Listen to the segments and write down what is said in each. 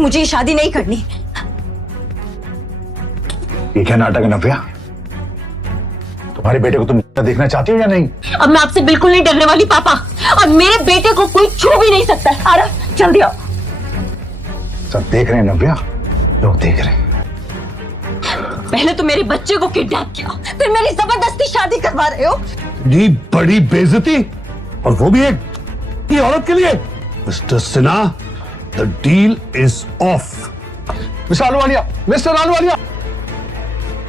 मुझे ये शादी नहीं करनी। ये क्या नाटक है नव्या? तुम्हारे बेटे को तुम देखना चाहती हो या नहीं? अब मैं आपसे बिल्कुल नहीं डरने वाली पापा, और मेरे बेटे को कोई छू भी नहीं सकता। आरव जल्दी आओ। सब देख रहे हैं नव्या, लोग देख रहे हैं। पहले तो मेरे बच्चे को किडनैप किया, फिर मेरी जबरदस्ती शादी करवा रहे हो। ये बड़ी बेइज्जती, और वो भी एक औरत के लिए। Mister Sinha, the deal is of. Mister Ahluwalia, mister Ahluwalia,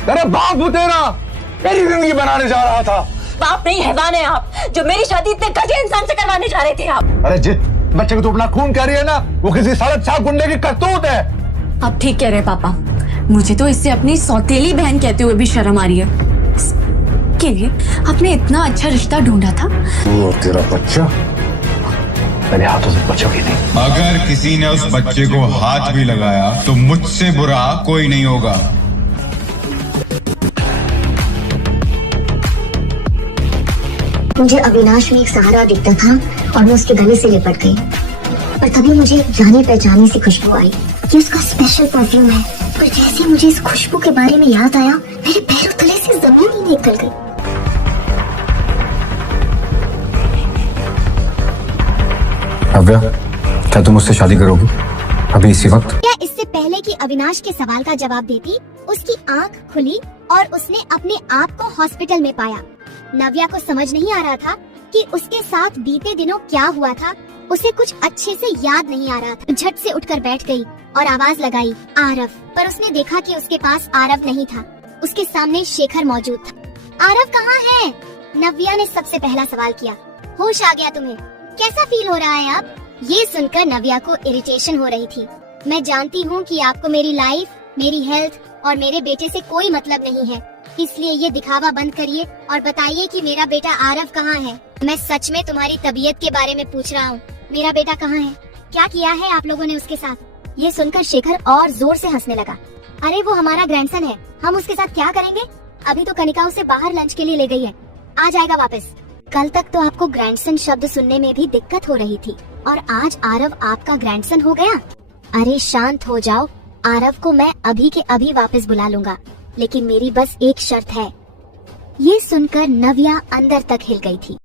तेरा बाप वो तेरा मेरी जिंदगी बनाने जा रहा था। बाप नहीं हैवान है आप, जो मेरी शादी इतने गधे इंसान से करवाने जा रहे थे आप। अरे जिस बच्चे को तू अपना खून कह रही है ना, वो किसी सालत छाप गुंडे की करतूत है। आप ठीक कह रहे पापा, मुझे तो इससे अपनी सौतेली बहन कहते हुए भी शर्म आ रही है। के लिए आपने इतना अच्छा रिश्ता ढूंढा था। और तेरा बच्चा मेरे हाथों से बचोगी नहीं। अगर किसी ने उस बच्चे को हाथ भी लगाया तो मुझसे बुरा कोई नहीं होगा। मुझे अविनाश में एक सहारा दिखता था और मैं उसके गले से लिपट गई, पर तभी मुझे जानी पहचानी सी खुशबू आई। ये उसका स्पेशल परफ्यूम है, पर जैसे मुझे इस खुशबू के बारे में याद आया, मेरे पैरों तले से जमीन ही निकल गई। नव्या, क्या तुम मुझसे शादी करोगी अभी इसी वक्त? क्या इससे पहले कि अविनाश के सवाल का जवाब देती, उसकी आंख खुली और उसने अपने आप को हॉस्पिटल में पाया। नव्या को समझ नहीं आ रहा था कि उसके साथ बीते दिनों क्या हुआ था। उसे कुछ अच्छे से याद नहीं आ रहा था। झट से उठकर बैठ गई और आवाज लगाई, आरव। पर उसने देखा कि उसके पास आरव नहीं था, उसके सामने शेखर मौजूद था। आरव कहाँ है? नव्या ने सबसे पहला सवाल किया। होश आ गया तुम्हें? कैसा फील हो रहा है अब? ये सुनकर नव्या को इरिटेशन हो रही थी। मैं जानती हूँ कि आपको मेरी लाइफ, मेरी हेल्थ और मेरे बेटे से कोई मतलब नहीं है, इसलिए ये दिखावा बंद करिए और बताइए कि मेरा बेटा आरव कहाँ है। मैं सच में तुम्हारी तबीयत के बारे में पूछ रहा हूँ। मेरा बेटा कहाँ है? क्या किया है आप लोगों ने उसके साथ? ये सुनकर शेखर और जोर से हंसने लगा। अरे वो हमारा ग्रैंडसन है, हम उसके साथ क्या करेंगे? अभी तो कनिका उसे बाहर लंच के लिए ले गई है, आ जाएगा वापस। कल तक तो आपको ग्रैंडसन शब्द सुनने में भी दिक्कत हो रही थी, और आज आरव आपका ग्रैंडसन हो गया। अरे शांत हो जाओ, आरव को मैं अभी के अभी वापस बुला लूंगा, लेकिन मेरी बस एक शर्त है। ये सुनकर नव्या अंदर तक हिल गई थी।